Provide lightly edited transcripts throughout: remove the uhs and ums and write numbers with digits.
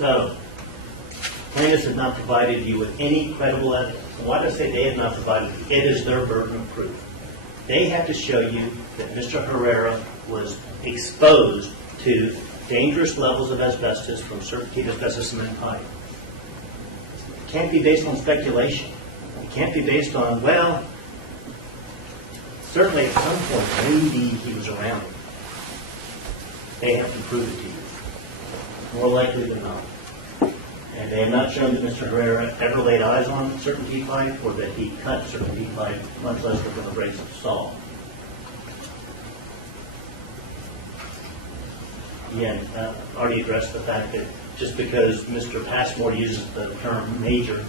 So, plaintiffs have not provided you with any credible evidence. And why do I say they have not provided it? It is their burden of proof. They have to show you that Mr. Herrera was exposed to dangerous levels of asbestos from CertainTeed asbestos cement pipe. It can't be based on speculation. It can't be based on, well, certainly at some point maybe he was around it. They have to prove it to you, more likely than not. And they have not shown that Mr. Herrera ever laid eyes on CertainTeed pipe or that he cut CertainTeed pipe, much less within the breaks of the saw. Again, already addressed the fact that just because Mr. Passmore uses the term major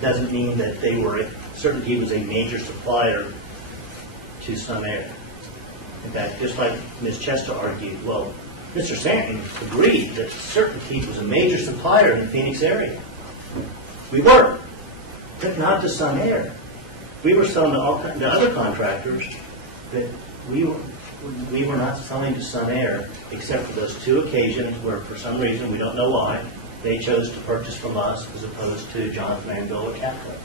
doesn't mean that they were, CertainTeed was a major supplier to Sun Air. In fact, just like Ms. Chester argued, well, Mr. Stanton agreed that CertainTeed was a major supplier in the Phoenix area. We were, but not to Sun Air. We were selling to all the other contractors that we were not selling to Sun Air except for those two occasions where, for some reason, we don't know why, they chose to purchase from us as opposed to Johns Manville or Capital.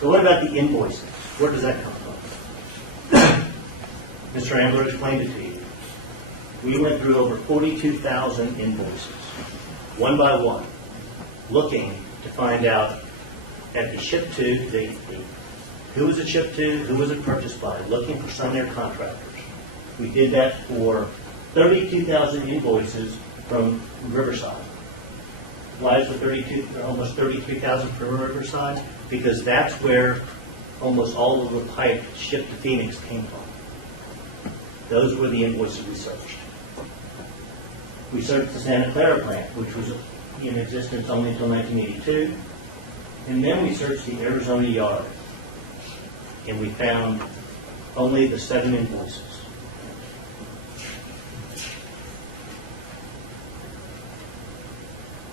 So what about the invoices? Where does that come from? Mr. Ambler explained it to you. We went through over 42,000 invoices, one by one, looking to find out at the ship to, who was it shipped to, who was it purchased by, looking for Sun Air contractors. We did that for 32,000 invoices from Riverside. Why is the almost 33,000 for Riverside? Because that's where almost all of the pipe shipped to Phoenix came from. Those were the invoices we searched. We searched the Santa Clara plant, which was in existence only until 1982. And then we searched the Arizona yard. And we found only the 7 invoices.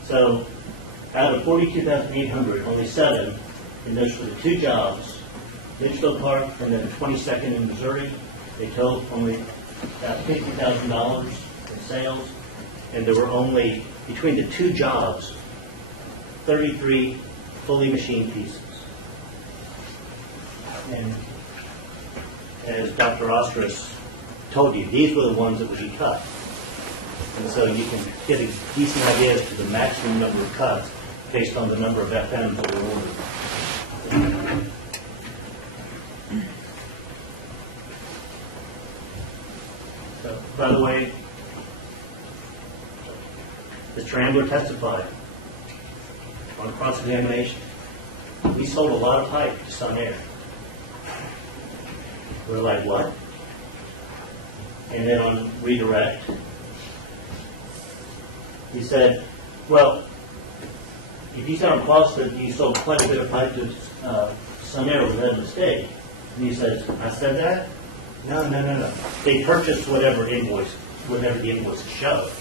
So out of 42,800, only 7, and those were the 2 jobs, Litchfield Park and then 22nd in Missouri. They totaled only about $50,000 in sales, and there were only, between the 2 jobs, 33 fully machined pieces. And as Dr. Ostras told you, these were the ones that would be cut. And so you can get a decent idea as to the maximum number of cuts based on the number of FMs that were ordered. So, by the way, Mr. Ambler testified on cross-examination. We sold a lot of pipe to Sun Air. We're like, what? And then on redirect, he said, well, if you said on cross that you sold quite a bit of pipe to Sun Air, was that a mistake? And he says, I said that? No. They purchased whatever the invoices showed.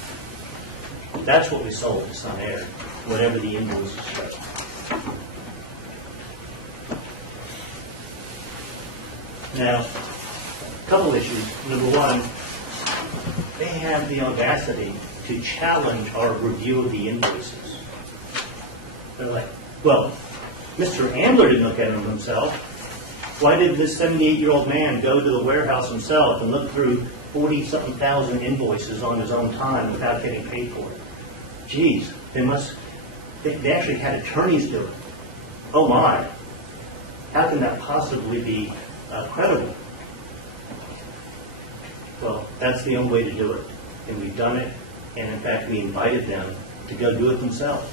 That's what we sold to Sun Air, whatever the invoices showed. Now, a couple issues. Number one, they have the audacity to challenge our review of the invoices. They're like, well, Mr. Ambler didn't look at them himself. Why did this 78-year-old man go to the warehouse himself and look through 40-something thousand invoices on his own time without getting paid for it? Geez, they actually had attorneys do it. Oh my, how can that possibly be credible? Well, that's the only way to do it. And we've done it, and in fact we invited them to go do it themselves.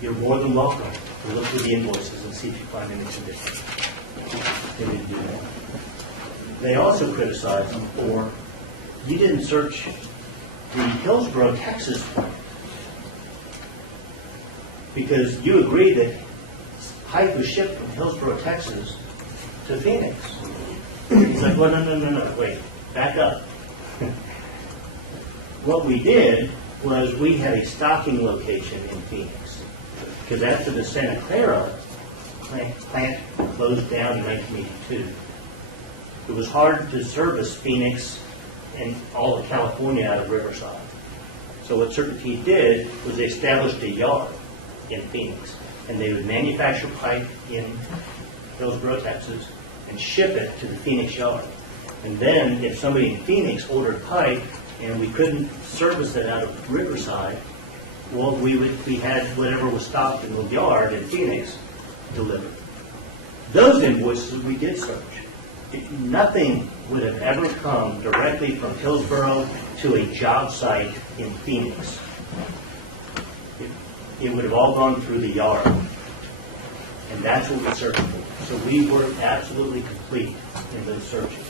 You're more than welcome to look through the invoices and see if you find any conditions. They didn't do that. They also criticized them for, you didn't search the Hillsborough, Texas plant. Because you agreed that pipe was shipped from Hillsborough, Texas to Phoenix. He's like, well, no, wait, back up. What we did was we had a stocking location in Phoenix. Because after the Santa Clara plant closed down in 1982, it was hard to service Phoenix and all of California out of Riverside. So what CertainTeed did was they established a yard in Phoenix, and they would manufacture pipe in Hillsborough, Texas, and ship it to the Phoenix yard. And then if somebody in Phoenix ordered pipe and we couldn't service it out of Riverside, well, we had whatever was stocked in the yard in Phoenix delivered. Those invoices we did search. Nothing would have ever come directly from Hillsborough to a job site in Phoenix. It would have all gone through the yard. And that's what we searched for. So we were absolutely complete in those searches.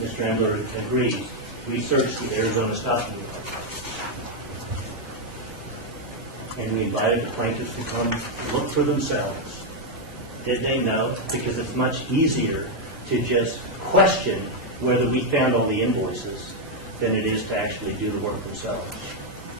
Mr. Ambler agrees. We searched the Arizona Stockton Yard. And we invited the plaintiffs to come look for themselves. Did they know? Because it's much easier to just question whether we found all the invoices than it is to actually do the work themselves.